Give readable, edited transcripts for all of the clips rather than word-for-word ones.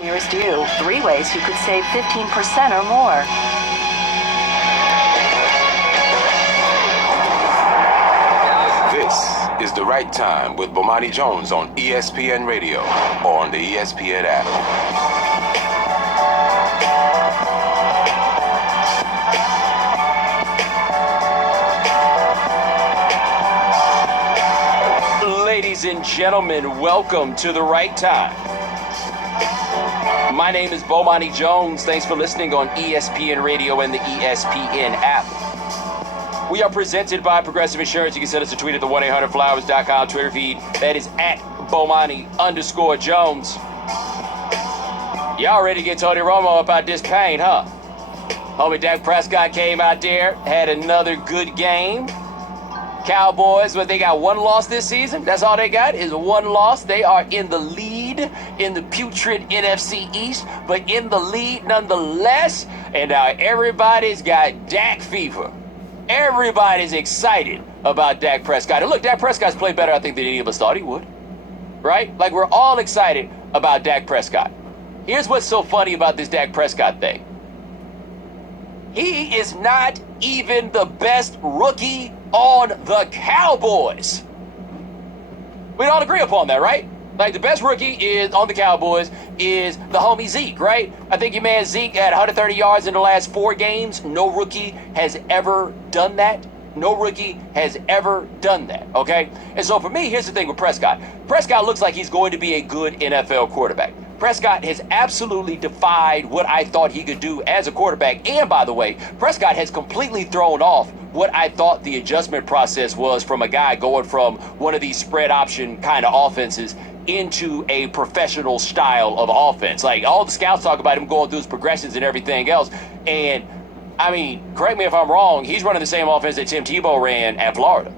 Nearest you, 3 ways you could save 15% or more. This is The Right Time with Bomani Jones on ESPN Radio or on the ESPN app. Ladies and gentlemen, welcome to The Right Time. My name is Bomani Jones. Thanks for listening on ESPN Radio and the ESPN app. We are presented by Progressive Insurance. You can send us a tweet at the 1-800-Flowers.com Twitter feed. That is at Bomani_Jones. Y'all ready to get Tony Romo up out this pain, huh? Homie Dak Prescott came out there, had another good game. Cowboys, but they got one loss this season. That's all they got is one loss. They are in the lead in the putrid NFC East, but in the lead nonetheless. And now everybody's got Dak fever. Everybody's excited about Dak Prescott. And look, Dak Prescott's played better, I think, than any of us thought he would. Right? Like, we're all excited about Dak Prescott. Here's what's so funny about this Dak Prescott thing. He is not even the best rookie on the Cowboys. We'd all agree upon that, right? Like, the best rookie is on the Cowboys is the homie Zeke, right? I think your man Zeke had 130 yards in the last 4 games. No rookie has ever done that. No rookie has ever done that, okay? And so for me, here's the thing with Prescott. Prescott looks like he's going to be a good NFL quarterback. Prescott has absolutely defied what I thought he could do as a quarterback. And by the way, Prescott has completely thrown off what I thought the adjustment process was from a guy going from one of these spread option kind of offenses into a professional style of offense. Like, all the scouts talk about him going through his progressions and everything else. And I mean, correct me if I'm wrong, he's running the same offense that Tim Tebow ran at Florida.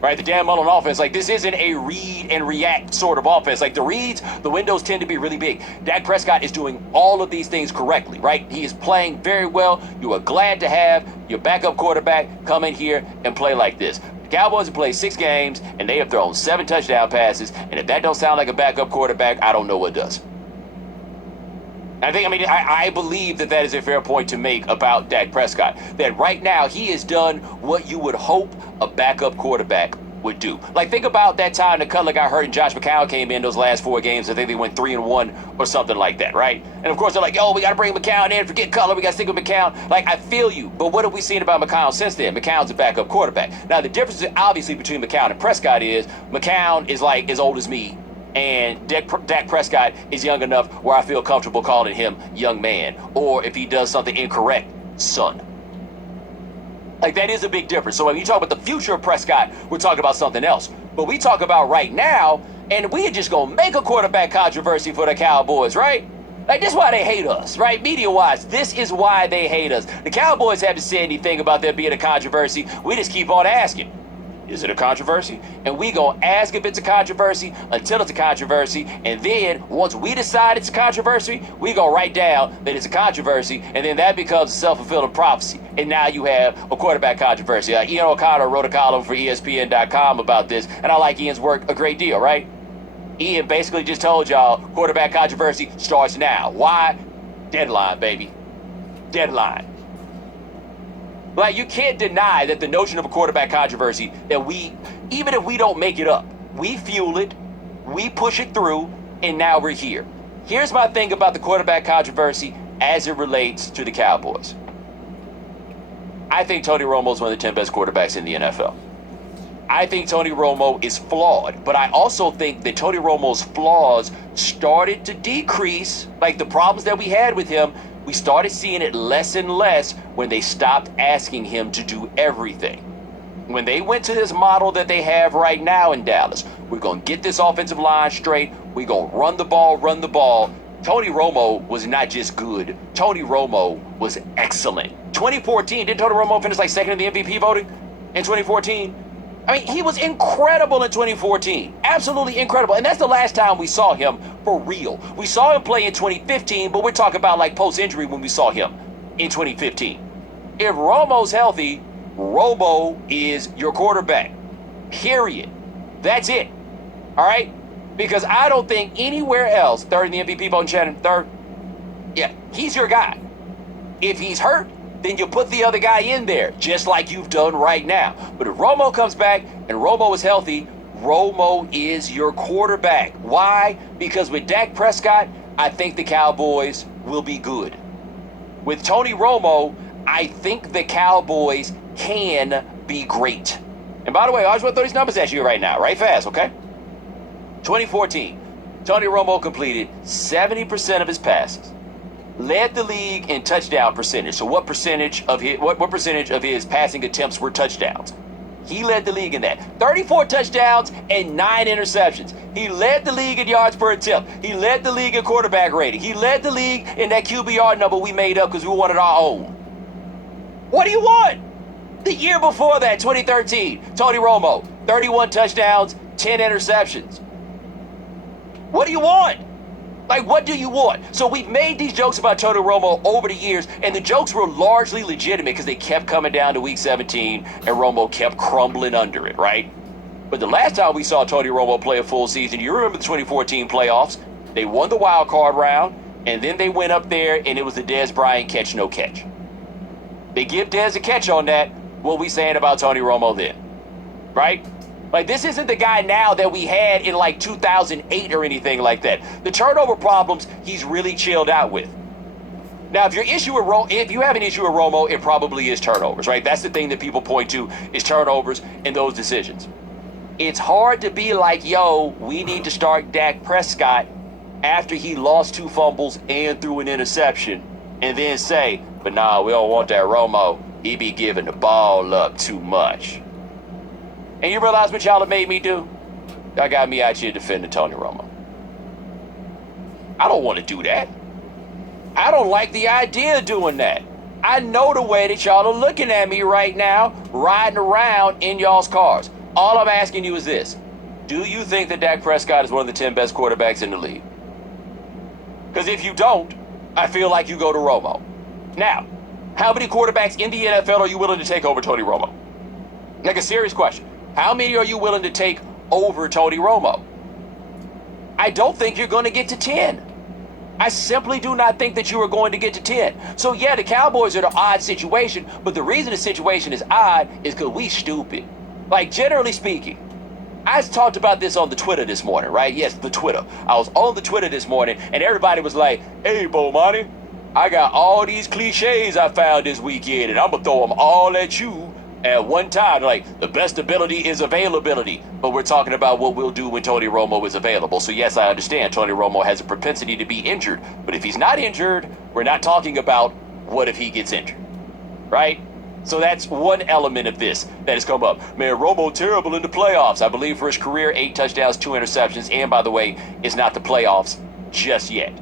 Right, the Dan Mullen offense. Like, this isn't a read and react sort of offense. Like, the reads, the windows tend to be really big. Dak Prescott is doing all of these things correctly, right? He is playing very well. You are glad to have your backup quarterback come in here and play like this. The Cowboys have played 6 games, and they have thrown 7 touchdown passes. And if that don't sound like a backup quarterback, I don't know what does. I believe that is a fair point to make about Dak Prescott. That right now he has done what you would hope a backup quarterback would do. Like, think about that time the Cutler got hurt and Josh McCown came in those last 4 games. I think they went 3-1 or something like that, right? And of course they're like, we got to bring McCown in. Forget Cutler. We got to stick with McCown. Like, I feel you. But what have we seen about McCown since then? McCown's a backup quarterback. Now, the difference obviously between McCown and Prescott is McCown is like as old as me. And Dak Prescott is young enough where I feel comfortable calling him young man. Or if he does something incorrect, son. Like, that is a big difference. So when you talk about the future of Prescott, we're talking about something else. But we talk about right now, and we are just going to make a quarterback controversy for the Cowboys, right? Like, this is why they hate us, right? Media-wise, this is why they hate us. The Cowboys haven't said anything about there being a controversy. We just keep on asking. Is it a controversy? And we gonna ask if it's a controversy until it's a controversy. And then once we decide it's a controversy, we gonna write down that it's a controversy. And then that becomes a self-fulfilling prophecy. And now you have a quarterback controversy. Ian O'Connor wrote a column for ESPN.com about this. And I like Ian's work a great deal, right? Ian basically just told y'all quarterback controversy starts now. Why? Deadline, baby. Deadline. Like, you can't deny that the notion of a quarterback controversy, that even if we don't make it up, we fuel it, we push it through, and now we're here. Here's my thing about the quarterback controversy as it relates to the Cowboys. I think Tony Romo is one of the 10 best quarterbacks in the NFL. I think Tony Romo is flawed, but I also think that Tony Romo's flaws started to decrease, like the problems that we had with him. We started seeing it less and less when they stopped asking him to do everything. When they went to this model that they have right now in Dallas, we're going to get this offensive line straight. We're going to run the ball. Tony Romo was not just good. Tony Romo was excellent. 2014, didn't Tony Romo finish like second in the MVP voting in 2014? I mean, he was incredible in 2014. Absolutely incredible. And that's the last time we saw him for real. We saw him play in 2015, but we're talking about like post-injury when we saw him in 2015. If Romo's healthy, Romo is your quarterback. Period. That's it. All right? Because I don't think anywhere else, third in the MVP voting, Shannon, third, yeah, he's your guy. If he's hurt, then you put the other guy in there, just like you've done right now. But if Romo comes back and Romo is healthy, Romo is your quarterback. Why? Because with Dak Prescott, I think the Cowboys will be good. With Tony Romo, I think the Cowboys can be great. And by the way, I just want to throw these numbers at you right now, right fast, okay? 2014, Tony Romo completed 70% of his passes, led the league in touchdown percentage. So what percentage of his passing attempts were touchdowns? He led the league in that. 34 touchdowns and 9 interceptions. He led the league in yards per attempt. He led the league in quarterback rating. He led the league in that QBR number we made up because we wanted our own. What do you want? The year before that, 2013, Tony Romo, 31 touchdowns, 10 interceptions. What do you want? Like, what do you want? So we've made these jokes about Tony Romo over the years, and the jokes were largely legitimate because they kept coming down to week 17, and Romo kept crumbling under it, right? But the last time we saw Tony Romo play a full season, you remember the 2014 playoffs? They won the wild card round, and then they went up there, and it was the Dez Bryant catch, no catch. They give Dez a catch on that. What we saying about Tony Romo then, right? Like, this isn't the guy now that we had in like 2008 or anything like that. The turnover problems, he's really chilled out with. Now, if you have an issue with Romo, it probably is turnovers, right? That's the thing that people point to is turnovers and those decisions. It's hard to be like, yo, we need to start Dak Prescott after he lost 2 fumbles and threw an interception, and then say, but nah, we don't want that Romo. He be giving the ball up too much. And you realize what y'all have made me do? Y'all got me out here defending Tony Romo. I don't want to do that. I don't like the idea of doing that. I know the way that y'all are looking at me right now, riding around in y'all's cars. All I'm asking you is this. Do you think that Dak Prescott is one of the 10 best quarterbacks in the league? Because if you don't, I feel like you go to Romo. Now, how many quarterbacks in the NFL are you willing to take over Tony Romo? Like, a serious question. How many are you willing to take over Tony Romo? I don't think you're going to get to 10. I simply do not think that you are going to get to 10. So yeah, the Cowboys are the odd situation, but the reason the situation is odd is because we stupid. Like, generally speaking, I talked about this on the Twitter this morning, right? Yes, the Twitter. I was on the Twitter this morning, and everybody was like, hey, Bomani, I got all these cliches I found this weekend, and I'm going to throw them all at you at one time. Like, the best ability is availability, but we're talking about what we'll do when Tony Romo is available. So yes, I understand Tony Romo has a propensity to be injured, but if he's not injured, we're not talking about what if he gets injured, right? So that's one element of this that has come up. Man, Romo terrible in the playoffs. I believe for his career, 8 touchdowns, 2 interceptions, and by the way, it's not the playoffs just yet.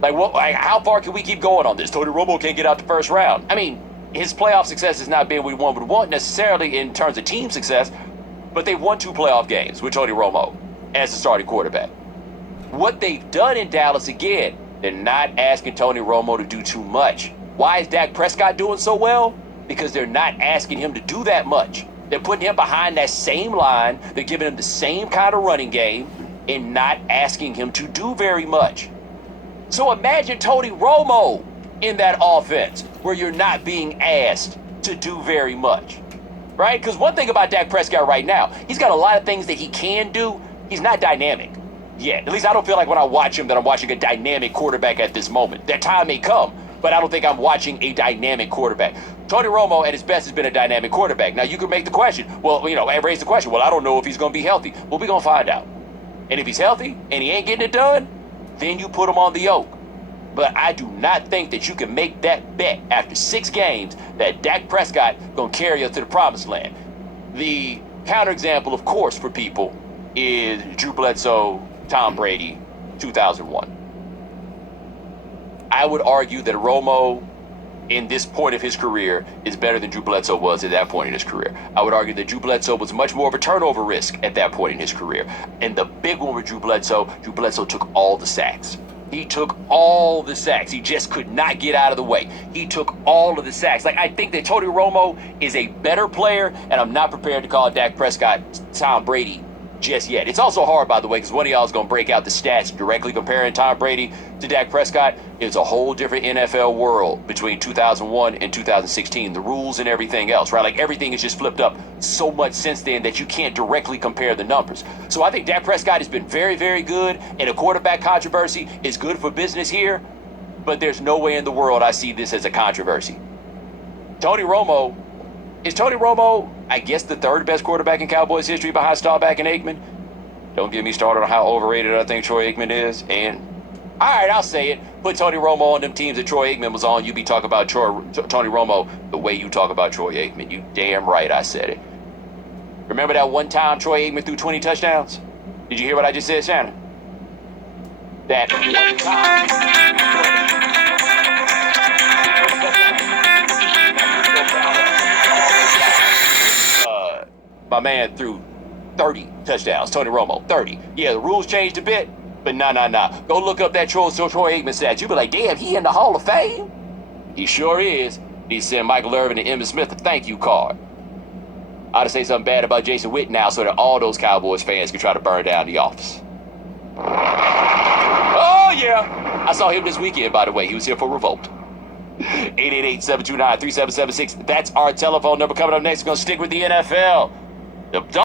Like, how far can we keep going on this? Tony Romo can't get out the first round. I mean, his playoff success has not been what one would want necessarily in terms of team success, but they've won 2 playoff games with Tony Romo as the starting quarterback. What they've done in Dallas, again, they're not asking Tony Romo to do too much. Why is Dak Prescott doing so well? Because they're not asking him to do that much. They're putting him behind that same line. They're giving him the same kind of running game and not asking him to do very much. So imagine Tony Romo in that offense where you're not being asked to do very much, right? Because one thing about Dak Prescott right now, he's got a lot of things that he can do. He's not dynamic yet. At least I don't feel like when I watch him that I'm watching a dynamic quarterback at this moment. That time may come, but I don't think I'm watching a dynamic quarterback. Tony Romo at his best has been a dynamic quarterback. Now you could make the question, and raise the question, well, I don't know if he's going to be healthy. Well, we're going to find out. And if he's healthy and he ain't getting it done, then you put him on the yoke. But I do not think that you can make that bet after 6 games that Dak Prescott going to carry us to the promised land. The counterexample, of course, for people is Drew Bledsoe, Tom Brady, 2001. I would argue that Romo, in this point of his career, is better than Drew Bledsoe was at that point in his career. I would argue that Drew Bledsoe was much more of a turnover risk at that point in his career. And the big one with Drew Bledsoe took all the sacks. He took all the sacks. He just could not get out of the way. He took all of the sacks. Like, I think that Tony Romo is a better player, and I'm not prepared to call Dak Prescott Tom Brady just yet. It's also hard, by the way, because one of y'all is going to break out the stats directly comparing Tom Brady to Dak Prescott. It's a whole different NFL world between 2001 and 2016. The rules and everything else, right? Like everything is just flipped up so much since then that you can't directly compare the numbers. So I think Dak Prescott has been very, very good, and a quarterback controversy is good for business here, but there's no way in the world I see this as a controversy. Is Tony Romo, I guess, the third best quarterback in Cowboys history behind Staubach and Aikman? Don't get me started on how overrated I think Troy Aikman is. And, all right, I'll say it. Put Tony Romo on them teams that Troy Aikman was on. You be talking about Tony Romo the way you talk about Troy Aikman. You damn right I said it. Remember that one time Troy Aikman threw 20 touchdowns? Did you hear what I just said, Shannon? That one time. My man threw 30 touchdowns, Tony Romo, 30. Yeah, the rules changed a bit, but nah. Go look up that Troy Aikman stats. You be like, damn, he in the Hall of Fame? He sure is. He sent Michael Irvin and Emmitt Smith a thank you card. I ought to say something bad about Jason Witten now so that all those Cowboys fans can try to burn down the office. Oh, yeah. I saw him this weekend, by the way. He was here for Revolt. 888-729-3776. That's our telephone number. Coming up next, we're going to stick with the NFL.